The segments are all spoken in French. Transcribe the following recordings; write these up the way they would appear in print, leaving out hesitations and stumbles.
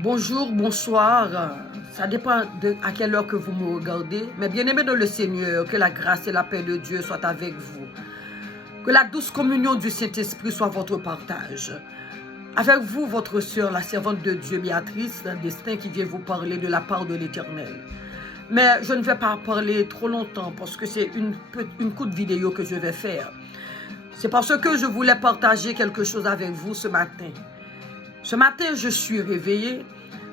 Bonjour, bonsoir. Ça dépend à quelle heure que vous me regardez. Mais bien aimé dans le Seigneur, que la grâce et la paix de Dieu soient avec vous. Que la douce communion du Saint-Esprit soit votre partage. Avec vous, votre sœur, la servante de Dieu, Béatrice, Destin, qui vient vous parler de la part de l'Éternel. Mais je ne vais pas parler trop longtemps parce que c'est une courte vidéo que je vais faire. C'est parce que je voulais partager quelque chose avec vous ce matin. Ce matin, je suis réveillée.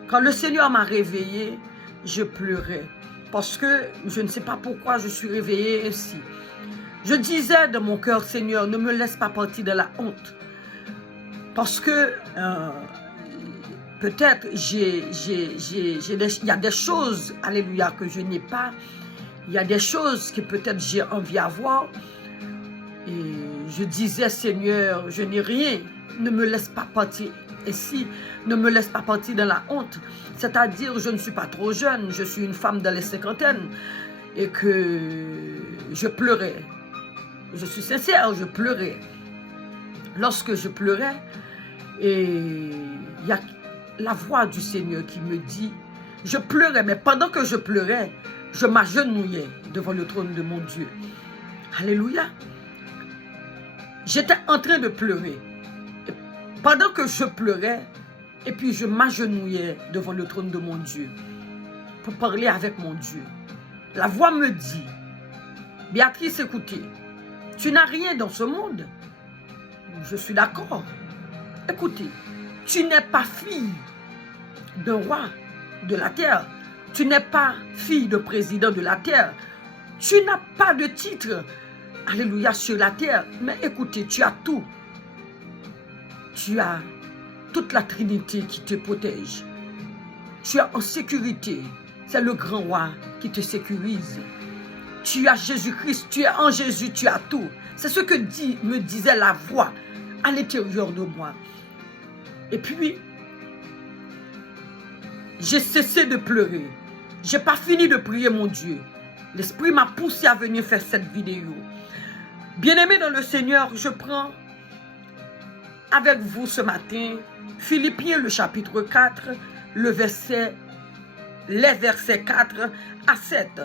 Quand le Seigneur m'a réveillée, je pleurais. Parce que je ne sais pas pourquoi je suis réveillée ainsi. Je disais dans mon cœur, Seigneur, ne me laisse pas partir de la honte. Parce que peut-être il y a des choses, alléluia, que je n'ai pas. Il y a des choses que peut-être j'ai envie d'avoir. Et je disais, Seigneur, je n'ai rien. Ne me laisse pas partir ici. Ne me laisse pas partir dans la honte. C'est-à-dire, je ne suis pas trop jeune. Je suis une femme dans les cinquantaines. Et que je pleurais. Je suis sincère, je pleurais. Lorsque je pleurais, et il y a la voix du Seigneur qui me dit, je pleurais, mais pendant que je pleurais, je m'agenouillais devant le trône de mon Dieu. Alléluia. J'étais en train de pleurer. Et pendant que je pleurais, et puis je m'agenouillais devant le trône de mon Dieu pour parler avec mon Dieu. La voix me dit, Béatrice, écoutez, tu n'as rien dans ce monde. Je suis d'accord. Écoutez, tu n'es pas fille d'un roi de la terre. Tu n'es pas fille de président de la terre. Tu n'as pas de titre, alléluia, sur la terre. Mais écoutez, tu as tout. Tu as toute la Trinité qui te protège. Tu es en sécurité. C'est le grand roi qui te sécurise. Tu as Jésus-Christ, tu es en Jésus, tu as tout. C'est ce que me disait la voix à l'intérieur de moi. Et puis, j'ai cessé de pleurer. Je n'ai pas fini de prier mon Dieu. L'Esprit m'a poussé à venir faire cette vidéo. Bien-aimé dans le Seigneur, je prends avec vous ce matin Philippiens le chapitre 4, les versets 4 à 7.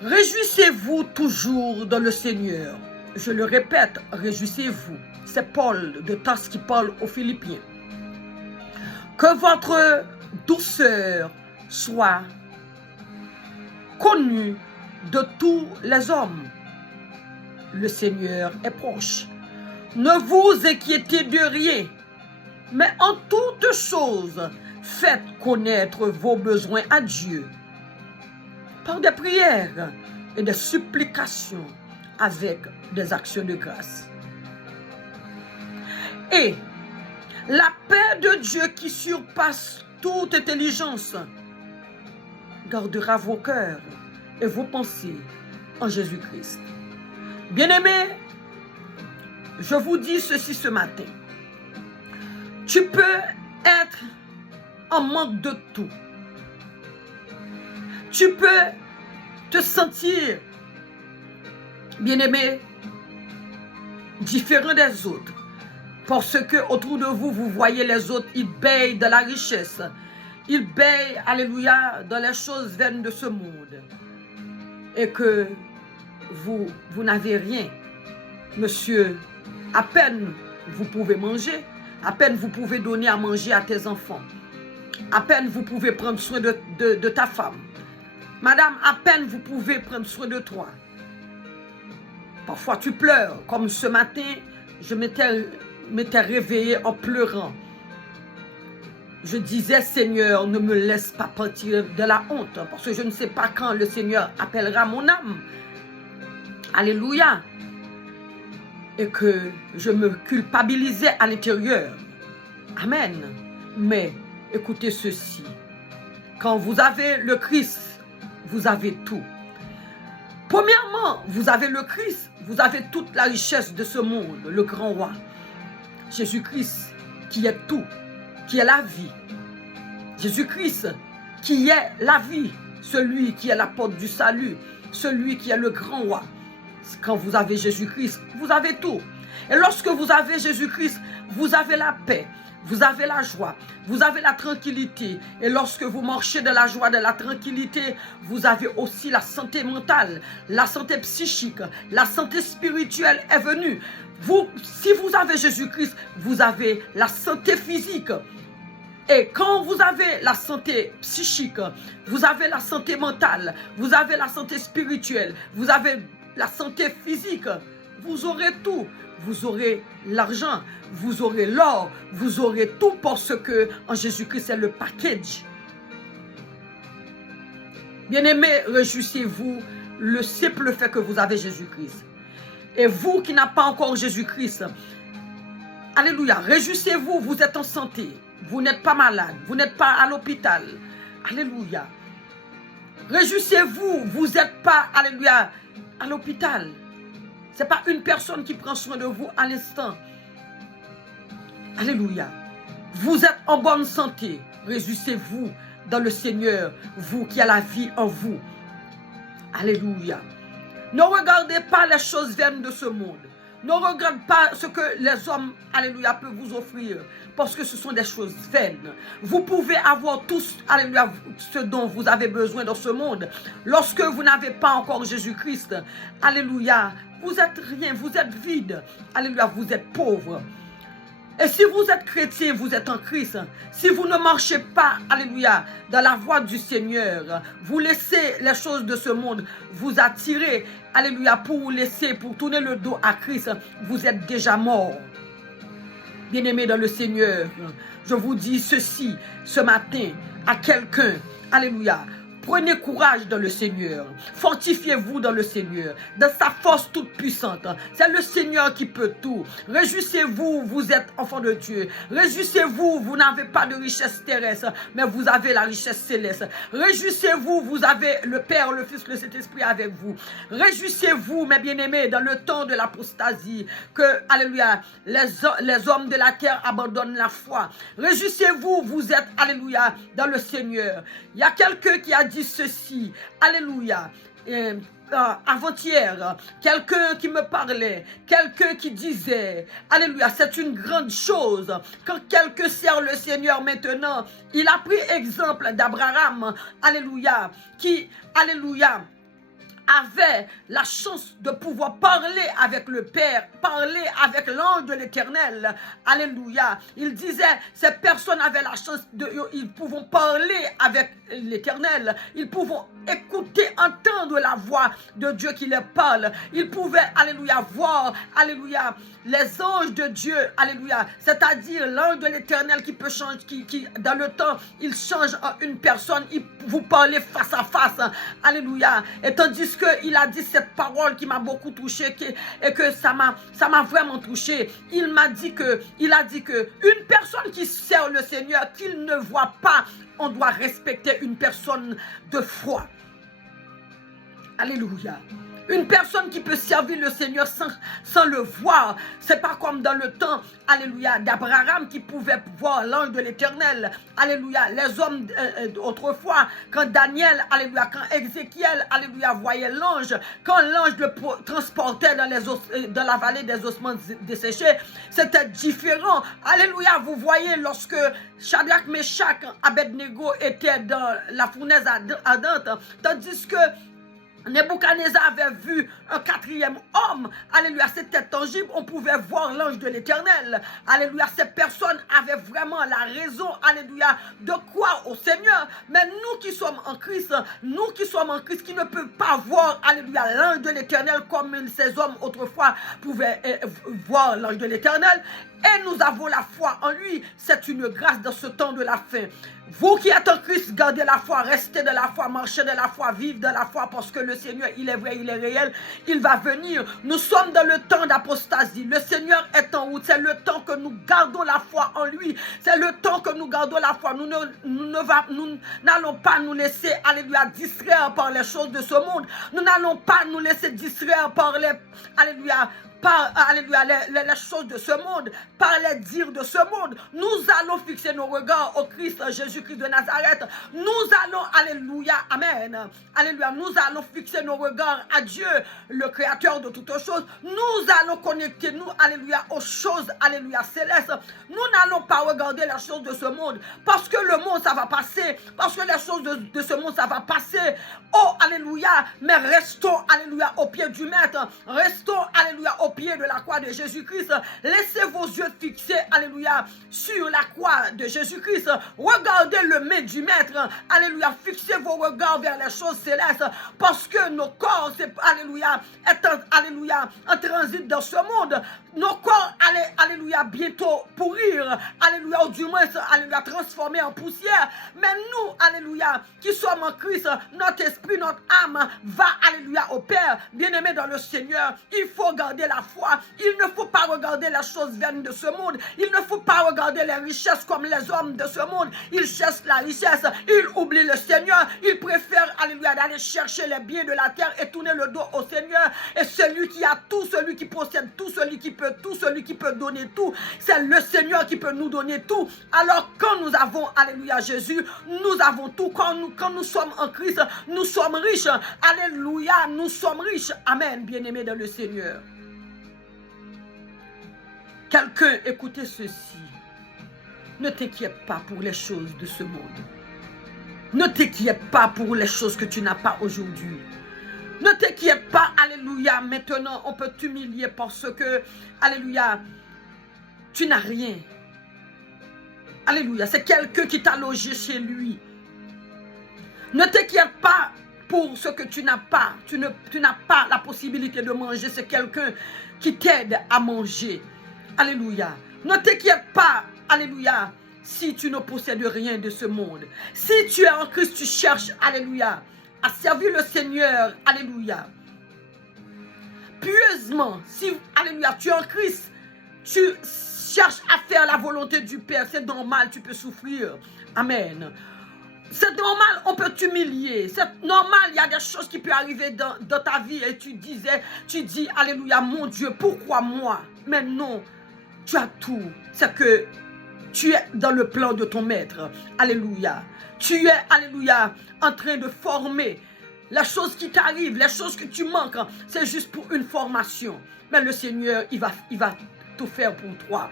Réjouissez-vous toujours dans le Seigneur. Je le répète, réjouissez-vous. C'est Paul de Tarse qui parle aux Philippiens. Que votre douceur soit connue de tous les hommes. Le Seigneur est proche. Ne vous inquiétez de rien, mais en toutes choses, faites connaître vos besoins à Dieu par des prières et des supplications avec des actions de grâce. Et la paix de Dieu qui surpasse toute intelligence gardera vos cœurs et vos pensées en Jésus-Christ. Bien-aimés, je vous dis ceci ce matin. Tu peux être en manque de tout. Tu peux te sentir, bien-aimé, différent des autres. Parce que autour de vous, vous voyez les autres, ils baillent de la richesse. Ils baillent, alléluia, dans les choses vaines de ce monde. Et que vous n'avez rien. Monsieur, à peine vous pouvez manger, à peine vous pouvez donner à manger à tes enfants. À peine vous pouvez prendre soin de ta femme. Madame, à peine vous pouvez prendre soin de toi. Parfois tu pleures, comme ce matin, je m'étais réveillée en pleurant. Je disais, Seigneur, ne me laisse pas partir de la honte, parce que je ne sais pas quand le Seigneur appellera mon âme. Alléluia. Et que je me culpabilisais à l'intérieur. Amen. Mais écoutez ceci. Quand vous avez le Christ, vous avez tout. Premièrement, vous avez le Christ. Vous avez toute la richesse de ce monde, le grand roi. Jésus-Christ qui est tout, qui est la vie. Jésus-Christ qui est la vie, celui qui est la porte du salut, celui qui est le grand roi. Quand vous avez Jésus-Christ, vous avez tout. Et lorsque vous avez Jésus-Christ, vous avez la paix, vous avez la joie, vous avez la tranquillité. Et lorsque vous marchez de la joie, de la tranquillité, vous avez aussi la santé mentale, la santé psychique, la santé spirituelle est venue. Si vous avez Jésus-Christ, vous avez la santé physique. Et quand vous avez la santé psychique, vous avez la santé mentale, vous avez la santé spirituelle, vous avez la santé physique, vous aurez tout. Vous aurez l'argent, vous aurez l'or, vous aurez tout parce que en Jésus-Christ, c'est le package. Bien-aimés, réjouissez-vous le simple fait que vous avez Jésus-Christ. Et vous qui n'avez pas encore Jésus-Christ, alléluia, réjouissez-vous, vous êtes en santé. Vous n'êtes pas malade, vous n'êtes pas à l'hôpital. Alléluia. Réjouissez-vous, vous n'êtes pas, alléluia, à l'hôpital. Ce n'est pas une personne qui prend soin de vous à l'instant. Alléluia. Vous êtes en bonne santé. Réjouissez-vous dans le Seigneur, vous qui avez la vie en vous. Alléluia. Ne regardez pas les choses vaines de ce monde. Ne regardez pas ce que les hommes, alléluia, peuvent vous offrir. Parce que ce sont des choses vaines. Vous pouvez avoir tous, alléluia, ce dont vous avez besoin dans ce monde. Lorsque vous n'avez pas encore Jésus-Christ, alléluia, vous êtes rien, vous êtes vide. Alléluia, vous êtes pauvre. Et si vous êtes chrétien, vous êtes en Christ. Si vous ne marchez pas, alléluia, dans la voie du Seigneur, vous laissez les choses de ce monde vous attirer, alléluia, pour tourner le dos à Christ, vous êtes déjà mort. Bien-aimés dans le Seigneur, je vous dis ceci ce matin à quelqu'un, alléluia. Prenez courage dans le Seigneur. Fortifiez-vous dans le Seigneur. Dans sa force toute puissante. C'est le Seigneur qui peut tout. Réjouissez-vous, vous êtes enfants de Dieu. Réjouissez-vous, vous n'avez pas de richesse terrestre, mais vous avez la richesse céleste. Réjouissez-vous, vous avez le Père, le Fils, le Saint-Esprit avec vous. Réjouissez-vous, mes bien-aimés, dans le temps de l'apostasie, que, alléluia, les hommes de la terre abandonnent la foi. Réjouissez-vous, vous êtes, alléluia, dans le Seigneur. Il y a quelqu'un qui a dit ceci, alléluia, avant-hier, quelqu'un qui me parlait, quelqu'un qui disait, alléluia, c'est une grande chose, quand quelqu'un sert le Seigneur maintenant, il a pris exemple d'Abraham, alléluia, qui, alléluia, avait la chance de pouvoir parler avec le Père, parler avec l'ange de l'Éternel. Alléluia. Il disait, ces personnes avaient la chance ils pouvaient parler avec l'Éternel. Ils pouvaient écouter, entendre la voix de Dieu qui les parle. Ils pouvaient, alléluia, voir, alléluia, les anges de Dieu, alléluia. C'est-à-dire l'ange de l'Éternel qui peut changer, qui dans le temps, il change en une personne, il vous parle face à face. Alléluia. Et tandis qu'il a dit cette parole qui m'a beaucoup touché et que ça m'a vraiment touché. Il a dit que une personne qui sert le Seigneur, qu'il ne voit pas, on doit respecter une personne de foi. Alléluia. Une personne qui peut servir le Seigneur sans le voir. C'est pas comme dans le temps, alléluia, d'Abraham qui pouvait voir l'ange de l'Éternel. Alléluia. Les hommes autrefois, quand Daniel, alléluia, quand Ézéchiel, alléluia, voyait l'ange, quand l'ange le transportait dans la vallée des ossements desséchés, c'était différent. Alléluia. Vous voyez, lorsque Shadrach, Meshach, Abednego étaient dans la fournaise ardente, tandis que Nebuchadnezzar avait vu un quatrième homme. Alléluia, c'était tangible. On pouvait voir l'ange de l'Éternel. Alléluia, ces personnes avaient vraiment la raison, alléluia, de croire au Seigneur. Mais nous qui sommes en Christ, qui ne peuvent pas voir, alléluia, l'ange de l'Éternel comme ces hommes autrefois pouvaient voir l'ange de l'Éternel. Et nous avons la foi en lui. C'est une grâce dans ce temps de la fin. Vous qui êtes en Christ, gardez la foi, restez de la foi, marchez de la foi, vivez de la foi, parce que le Seigneur, il est vrai, il est réel, il va venir. Nous sommes dans le temps d'apostasie. Le Seigneur est en route. C'est le temps que nous gardons la foi en lui. C'est le temps que nous gardons la foi. Nous n'allons pas nous laisser, alléluia, distraire par les choses de ce monde. Nous n'allons pas nous laisser distraire par les, alléluia, par, alléluia, les choses de ce monde, par les dires de ce monde. Nous allons fixer nos regards au Christ, Jésus-Christ de Nazareth. Nous allons, alléluia, amen, alléluia, nous allons fixer nos regards à Dieu, le Créateur de toutes choses. Nous allons connecter nous, alléluia, aux choses, alléluia, célestes. Nous n'allons pas regarder les choses de ce monde, parce que le monde, ça va passer, parce que les choses de ce monde, ça va passer. Oh, alléluia, mais restons, alléluia, au pied du Maître. Restons, alléluia, au pied de la croix de Jésus-Christ. Laissez vos yeux fixés, alléluia, sur la croix de Jésus-Christ. Regardez le maître du Maître. Alléluia, fixez vos regards vers les choses célestes, parce que nos corps, c'est, alléluia, alléluia, en transit dans ce monde. Nos corps allaient, alléluia, bientôt pourrir, alléluia, ou du moins, alléluia, transformer en poussière. Mais nous, alléluia, qui sommes en Christ, notre esprit, notre âme va, alléluia, au Père. Bien-aimé dans le Seigneur, il faut garder la foi. Il ne faut pas regarder les choses vaines de ce monde. Il ne faut pas regarder les richesses comme les hommes de ce monde. Ils cherchent la richesse, ils oublient le Seigneur. Ils préfèrent, alléluia, d'aller chercher les biens de la terre et tourner le dos au Seigneur. Et celui qui a tout, celui qui possède tout, celui qui peut tout, celui qui peut donner tout, c'est le Seigneur qui peut nous donner tout. Alors quand nous avons, alléluia, Jésus, nous avons tout. Quand nous sommes en Christ, nous sommes riches. Alléluia, nous sommes riches. Amen, bien-aimés dans le Seigneur. Quelqu'un, écoutez ceci. Ne t'inquiète pas pour les choses de ce monde. Ne t'inquiète pas pour les choses que tu n'as pas aujourd'hui. Ne t'inquiète pas, alléluia, maintenant on peut t'humilier parce que, alléluia, tu n'as rien. Alléluia, c'est quelqu'un qui t'a logé chez lui. Ne t'inquiète pas pour ce que tu n'as pas. Tu n'as pas la possibilité de manger, c'est quelqu'un qui t'aide à manger. Alléluia. Ne t'inquiète pas, alléluia, si tu ne possèdes rien de ce monde. Si tu es en Christ, tu cherches, alléluia, à servir le Seigneur, alléluia, pieusement. Si, alléluia, tu es en Christ, tu cherches à faire la volonté du Père, c'est normal, tu peux souffrir. Amen. C'est normal, on peut t'humilier. C'est normal, il y a des choses qui peuvent arriver dans ta vie et tu dis, alléluia, mon Dieu, pourquoi moi? Mais non, tu as tout. C'est que tu es dans le plan de ton Maître. Alléluia. Tu es, alléluia, en train de former. Les choses qui t'arrivent, les choses que tu manques, c'est juste pour une formation. Mais le Seigneur, il va tout faire pour toi.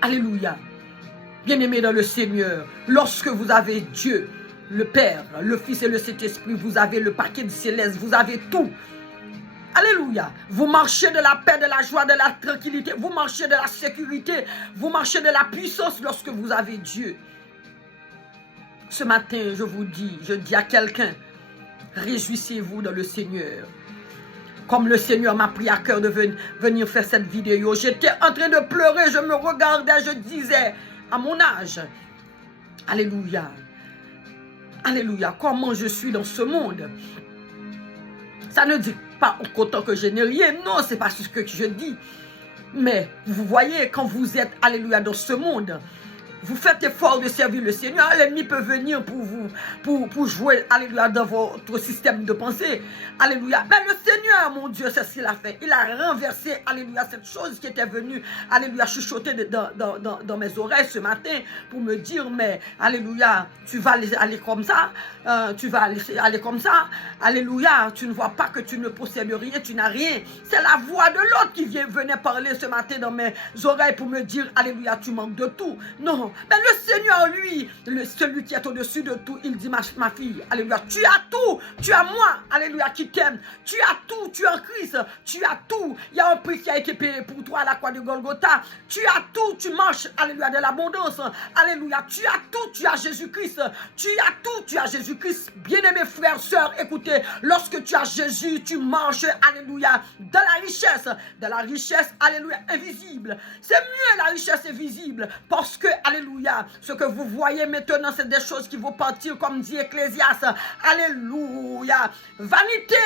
Alléluia. Bien-aimés dans le Seigneur, lorsque vous avez Dieu, le Père, le Fils et le Saint-Esprit, vous avez le paquet de céleste, vous avez tout. Alléluia. Vous marchez de la paix, de la joie, de la tranquillité. Vous marchez de la sécurité. Vous marchez de la puissance lorsque vous avez Dieu. Ce matin, je dis à quelqu'un, réjouissez-vous dans le Seigneur. Comme le Seigneur m'a pris à cœur de venir faire cette vidéo. J'étais en train de pleurer, je me regardais, je disais, à mon âge, alléluia, alléluia, comment je suis dans ce monde. Ça ne dit pas autant que je n'ai rien, non, c'est pas ce que je dis. Mais vous voyez, quand vous êtes, alléluia, dans ce monde, vous faites effort de servir le Seigneur, l'ennemi peut venir pour jouer, alléluia, dans votre système de pensée. Alléluia. Mais le Seigneur, mon Dieu, c'est ce qu'il a fait. Il a renversé, alléluia, cette chose qui était venue, alléluia, chuchoter dans mes oreilles ce matin pour me dire, mais, alléluia, tu vas aller comme ça, tu vas aller comme ça, alléluia, tu ne vois pas que tu ne possèdes rien, tu n'as rien. C'est la voix de l'autre qui venait parler ce matin dans mes oreilles pour me dire, alléluia, tu manques de tout. Non. Mais le Seigneur, lui, celui qui est au-dessus de tout, il dit, ma fille, alléluia, tu as tout, tu as moi, alléluia, qui t'aime, tu as tout, tu es en Christ, tu as tout, il y a un prix qui a été payé pour toi à la croix de Golgotha, tu as tout, tu marches, alléluia, de l'abondance, alléluia, tu as tout, tu as Jésus-Christ, tu as tout, tu as Jésus-Christ, bien-aimés frères, sœurs, écoutez, lorsque tu as Jésus, tu marches, alléluia, de la richesse, alléluia, invisible, c'est mieux la richesse invisible, parce que, alléluia, ce que vous voyez maintenant, c'est des choses qui vont partir, comme dit Ecclésiaste. Alléluia. Vanité,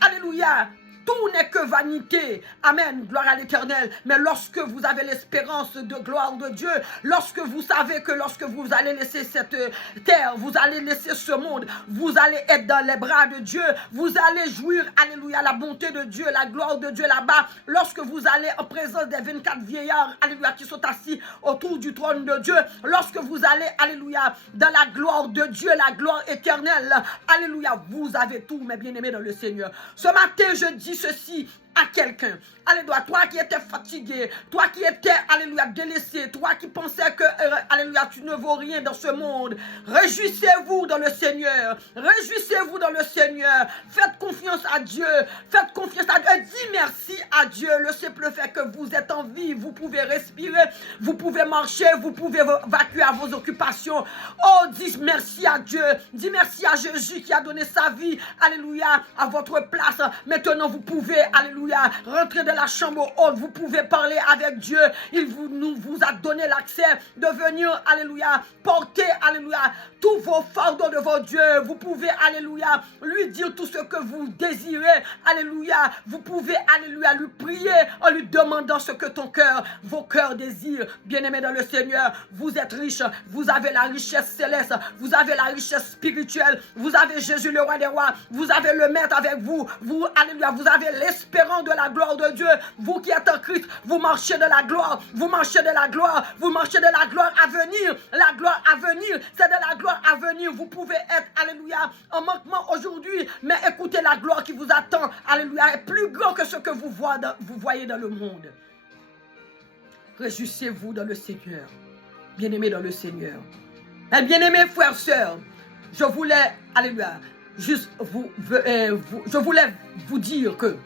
alléluia, tout n'est que vanité. Amen, gloire à l'Éternel. Mais lorsque vous avez l'espérance de gloire de Dieu, lorsque vous savez que lorsque vous allez laisser cette terre, vous allez laisser ce monde, vous allez être dans les bras de Dieu, vous allez jouir, alléluia, la bonté de Dieu, la gloire de Dieu là-bas, lorsque vous allez en présence des 24 vieillards, alléluia, qui sont assis autour du trône de Dieu, lorsque vous allez, alléluia, dans la gloire de Dieu, la gloire éternelle, alléluia, vous avez tout, mes bien-aimés dans le Seigneur. Ce matin, je dis ceci à quelqu'un. Alléluia, toi qui étais fatigué, toi qui étais, alléluia, délaissé, toi qui pensais que, alléluia, tu ne vaux rien dans ce monde. Réjouissez-vous dans le Seigneur. Réjouissez-vous dans le Seigneur. Faites confiance à Dieu. Faites confiance à Dieu. Dis merci à Dieu. Le simple fait que vous êtes en vie, vous pouvez respirer, vous pouvez marcher, vous pouvez vacuer à vos occupations. Oh, dis merci à Dieu. Dis merci à Jésus qui a donné sa vie, alléluia, à votre place. Maintenant, vous pouvez, alléluia, rentrer dans la chambre haute, vous pouvez parler avec Dieu. Il vous a donné l'accès de venir, alléluia, porter, alléluia, tous vos fardeaux devant Dieu. Vous pouvez, alléluia, lui dire tout ce que vous désirez, alléluia. Vous pouvez, alléluia, lui prier en lui demandant ce que vos cœurs désirent. Bien-aimés dans le Seigneur, vous êtes riches, vous avez la richesse céleste, vous avez la richesse spirituelle, vous avez Jésus le roi des rois, vous avez le maître avec vous, alléluia, vous avez l'espérance de la gloire de Dieu. Vous qui êtes en Christ, vous marchez de la gloire, vous marchez de la gloire, vous marchez de la gloire à venir. La gloire à venir, c'est de la gloire à venir. Vous pouvez être, alléluia, en manquement aujourd'hui, mais écoutez, la gloire qui vous attend, alléluia, est plus grand que ce que vous voyez dans le monde. Réjouissez-vous dans le Seigneur, bien-aimés dans le Seigneur. Et bien-aimés frères, sœurs, je voulais, alléluia, juste je voulais vous dire que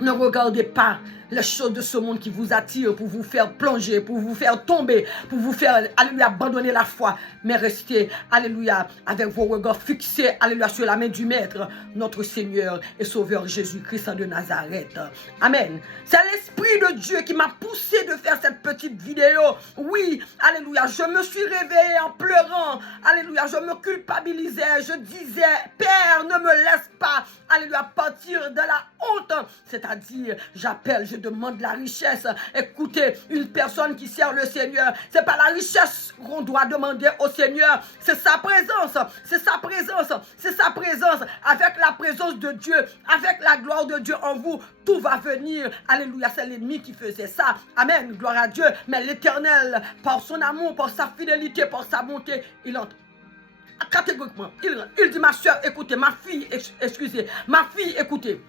ne regardez pas les choses de ce monde qui vous attirent pour vous faire plonger, pour vous faire tomber, pour vous faire, alléluia, abandonner la foi. Mais restez, alléluia, avec vos regards fixés, alléluia, sur la main du Maître, notre Seigneur et Sauveur Jésus-Christ de Nazareth. Amen. C'est l'Esprit de Dieu qui m'a poussé de faire cette petite vidéo. Oui, alléluia, je me suis réveillée en pleurant. Alléluia, je me culpabilisais. Je disais, Père, ne me laisse pas, alléluia, partir de la honte. C'est-à-dire, j'appelle, je demande la richesse. Écoutez, une personne qui sert le Seigneur, c'est pas la richesse qu'on doit demander au Seigneur, c'est sa présence, c'est sa présence, c'est sa présence. Avec la présence de Dieu, avec la gloire de Dieu en vous, tout va venir. Alléluia, c'est l'ennemi qui faisait ça. Amen, gloire à Dieu. Mais l'Éternel, par son amour, par sa fidélité, par sa bonté, il entre catégoriquement. Il dit, ma soeur, écoutez, ma fille, excusez, ma fille, écoutez,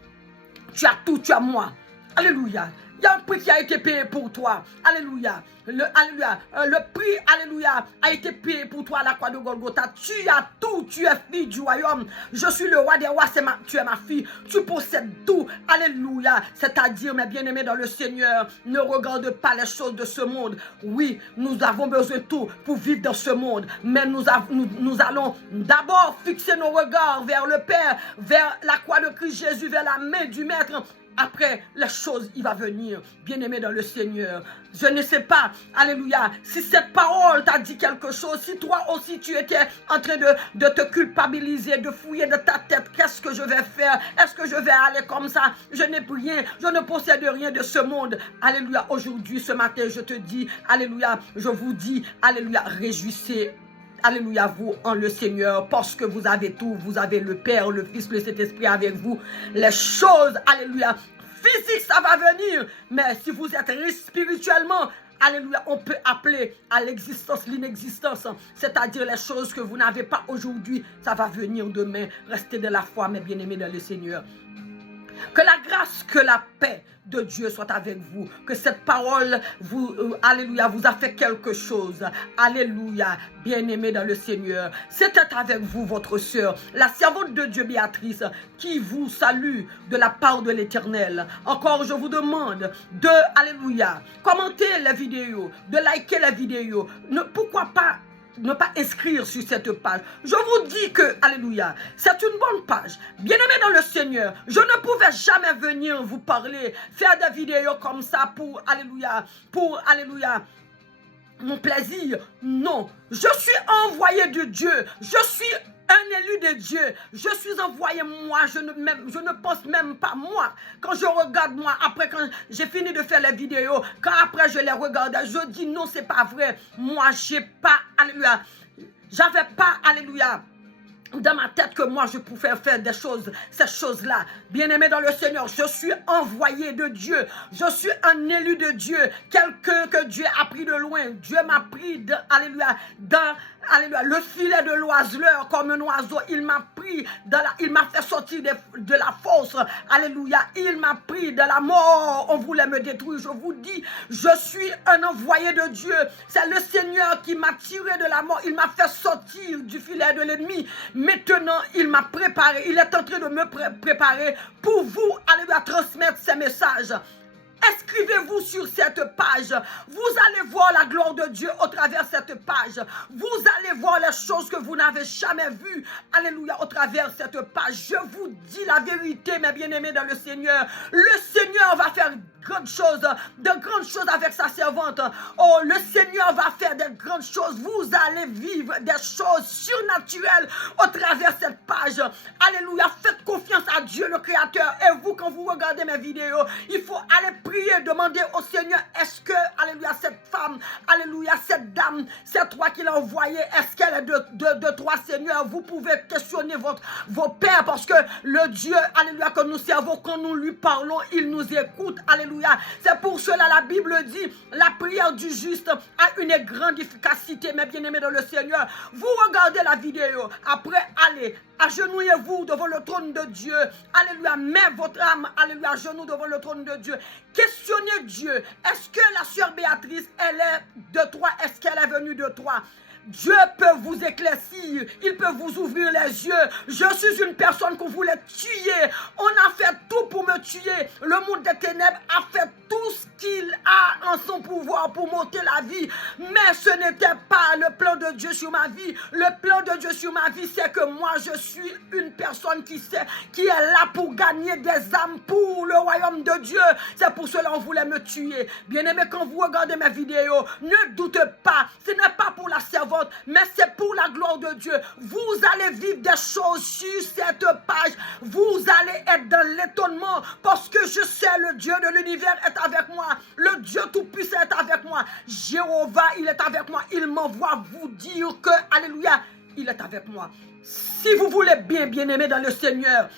tu as tout, tu as moi. Alléluia. Il y a un prix qui a été payé pour toi. Alléluia. Le prix, alléluia, a été payé pour toi à la croix de Golgotha. Tu as tout. Tu es fille du royaume. Je suis le roi des rois. Tu es ma fille. Tu possèdes tout. Alléluia. C'est-à-dire, mes bien-aimés dans le Seigneur, ne regarde pas les choses de ce monde. Oui, nous avons besoin de tout pour vivre dans ce monde. Mais nous allons d'abord fixer nos regards vers le Père, vers la croix de Christ Jésus, vers la main du Maître. Après, les choses, il va venir. Bien-aimé dans le Seigneur, je ne sais pas, alléluia, si cette parole t'a dit quelque chose, si toi aussi tu étais en train de te culpabiliser, de fouiller de ta tête, qu'est-ce que je vais faire? Est-ce que je vais aller comme ça? Je n'ai rien, je ne possède rien de ce monde. Alléluia, aujourd'hui, ce matin, je te dis, alléluia, je vous dis, alléluia, réjouissez. Alléluia, vous en le Seigneur, parce que vous avez tout, vous avez le Père, le Fils, le Saint-Esprit avec vous. Les choses, alléluia, physiques, ça va venir. Mais si vous êtes riche spirituellement, alléluia, on peut appeler à l'existence l'inexistence. C'est-à-dire les choses que vous n'avez pas aujourd'hui, ça va venir demain. Restez de la foi, mes bien-aimés dans le Seigneur. Que la grâce, que la paix de Dieu soit avec vous. Que cette parole, alléluia, vous a fait quelque chose. Alléluia, bien-aimé dans le Seigneur. C'était avec vous, votre sœur, la servante de Dieu Béatrice, qui vous salue de la part de l'Éternel. Encore, je vous demande de, alléluia, commenter la vidéo, de liker la vidéo. Pourquoi pas ne pas inscrire sur cette page. Je vous dis que, alléluia, c'est une bonne page. Bien-aimé dans le Seigneur, je ne pouvais jamais venir vous parler, faire des vidéos comme ça pour, alléluia, mon plaisir. Non, je suis envoyé de Dieu. Je suis un élu de Dieu. Je suis envoyé moi. Je ne pense même pas moi. Quand je regarde moi, après quand j'ai fini de faire les vidéos, quand après je les regarde, je dis non, c'est pas vrai. Moi, j'ai pas, alléluia. J'avais pas, alléluia, dans ma tête que moi je pouvais faire des choses, ces choses-là. Bien-aimé dans le Seigneur, je suis envoyé de Dieu. Je suis un élu de Dieu. Quelqu'un que Dieu a pris de loin. Dieu m'a pris, alléluia, dans alléluia, le filet de l'oiseleur comme un oiseau. Il m'a pris, il m'a fait sortir de la fosse. Alléluia, il m'a pris de la mort. On voulait me détruire. Je vous dis, je suis un envoyé de Dieu. C'est le Seigneur qui m'a tiré de la mort. Il m'a fait sortir du filet de l'ennemi. Maintenant, il m'a préparé. Il est en train de me préparer pour vous, alléluia, transmettre ces messages. Inscrivez-vous sur cette page. Vous allez voir la gloire de Dieu au travers de cette page. Vous allez voir les choses que vous n'avez jamais vues. Alléluia, au travers de cette page. Je vous dis la vérité, mes bien-aimés dans le Seigneur. Le Seigneur va faire de grandes choses avec sa servante. Oh, le Seigneur va faire de grandes choses. Vous allez vivre des choses surnaturelles au travers de cette page. Alléluia, faites confiance à Dieu le Créateur. Et vous, quand vous regardez mes vidéos, il faut aller prier, demander au Seigneur, est-ce que, alléluia, cette femme, alléluia, cette dame, c'est toi qui l'as envoyée, est-ce qu'elle est de toi, Seigneur? Vous pouvez questionner vos pères, parce que le Dieu, alléluia, que nous servons, quand nous lui parlons, il nous écoute, alléluia. C'est pour cela la Bible dit, la prière du juste a une grande efficacité, mes bien-aimés dans le Seigneur. Vous regardez la vidéo, après allez, agenouillez-vous devant le trône de Dieu, alléluia, mettez votre âme, alléluia, à genoux devant le trône de Dieu. Questionnez Dieu, est-ce que la sœur Béatrice, elle est de toi, est-ce qu'elle est venue de toi? Dieu peut vous éclaircir, il peut vous ouvrir les yeux. Je suis une personne qu'on voulait tuer. On a fait tout pour me tuer. Le monde des ténèbres a fait tout ce qu'il a en son pouvoir pour m'ôter la vie. Mais ce n'était pas le plan de Dieu sur ma vie. Le plan de Dieu sur ma vie, c'est que moi, je suis une personne qui est là pour gagner des âmes pour le royaume de Dieu. C'est pour cela qu'on voulait me tuer. Bien-aimé, quand vous regardez mes vidéos, ne doutez pas. Ce n'est pas pour la servante, mais c'est pour la gloire de Dieu. Vous allez vivre des choses sur cette page. Vous allez être dans l'étonnement parce que je sais le Dieu de l'univers est avec moi. Le Dieu tout-puissant est avec moi. Jéhovah, il est avec moi. Il m'envoie vous dire que, alléluia, il est avec moi. Si vous voulez bien aimer dans le Seigneur,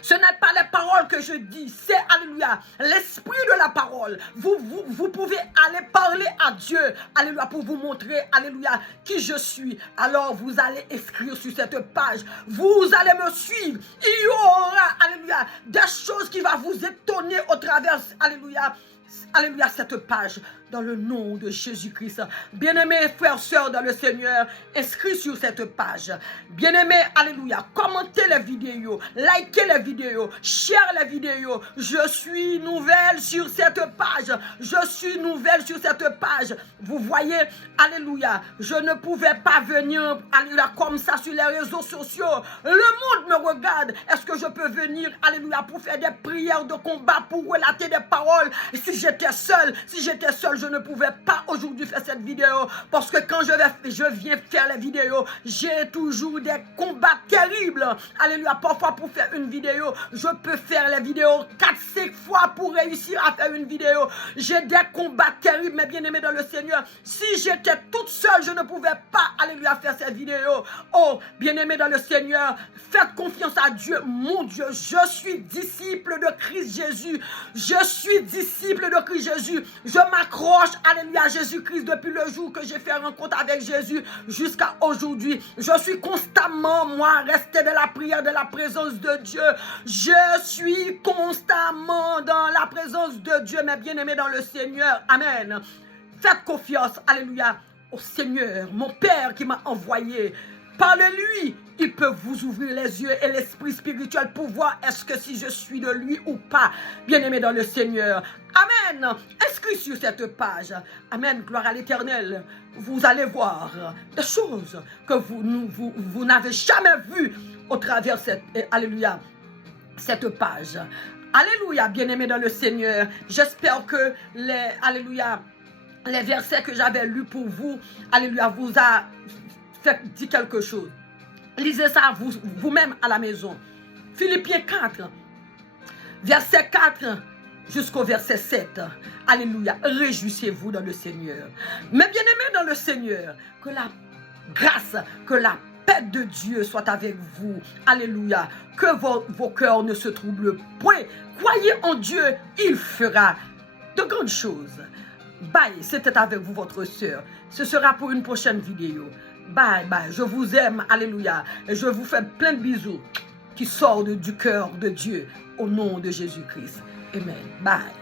ce n'est pas les paroles que je dis, c'est, alléluia, l'esprit de la parole. Vous pouvez aller parler à Dieu, alléluia, pour vous montrer, alléluia, qui je suis. Alors vous allez écrire sur cette page, vous allez me suivre. Il y aura, alléluia, des choses qui vont vous étonner au travers, alléluia, alléluia, cette page. Dans le nom de Jésus-Christ. Bien-aimés frères, sœurs dans le Seigneur, inscrits sur cette page. Bien-aimés, alléluia, commentez les vidéos, likez les vidéos, share les vidéos. Je suis nouvelle sur cette page. Je suis nouvelle sur cette page. Vous voyez, alléluia, je ne pouvais pas venir, alléluia, comme ça sur les réseaux sociaux. Le monde me regarde. Est-ce que je peux venir, alléluia, pour faire des prières de combat, pour relater des paroles? Si j'étais seule, je ne pouvais pas aujourd'hui faire cette vidéo parce que quand je viens faire les vidéos, j'ai toujours des combats terribles. Alléluia, parfois pour faire une vidéo, je peux faire les vidéos 4-5 fois pour réussir à faire une vidéo. J'ai des combats terribles, mes bien-aimés dans le Seigneur. Si j'étais toute seule, je ne pouvais pas, alléluia, faire cette vidéo. Oh, bien-aimés dans le Seigneur, faites confiance à Dieu. Mon Dieu, je suis disciple de Christ Jésus. Je suis disciple de Christ Jésus. Je m'accroche, alléluia, Jésus-Christ depuis le jour que j'ai fait rencontre avec Jésus jusqu'à aujourd'hui. Je suis constamment, moi, resté dans la prière, de la présence de Dieu. Je suis constamment dans la présence de Dieu, mes bien-aimés dans le Seigneur. Amen. Faites confiance, alléluia, au Seigneur, mon Père qui m'a envoyé. Par lui, il peut vous ouvrir les yeux et l'esprit spirituel pour voir est-ce que si je suis de lui ou pas. Bien-aimé dans le Seigneur. Amen. Inscrit sur cette page. Amen. Gloire à l'Éternel. Vous allez voir des choses que vous n'avez jamais vues au travers alléluia, cette page. Alléluia, bien-aimé dans le Seigneur. J'espère que alléluia, les versets que j'avais lus pour vous, alléluia, vous a fait dire quelque chose. Lisez ça vous-même à la maison. Philippiens 4, verset 4 jusqu'au verset 7. Alléluia. Réjouissez-vous dans le Seigneur. Mes bien-aimés dans le Seigneur, que la grâce, que la paix de Dieu soit avec vous. Alléluia. Que vos cœurs ne se troublent point. Croyez en Dieu, il fera de grandes choses. Bye, c'était avec vous votre sœur. Ce sera pour une prochaine vidéo. Bye, bye. Je vous aime. Alléluia. Et je vous fais plein de bisous qui sortent du cœur de Dieu au nom de Jésus-Christ. Amen. Bye.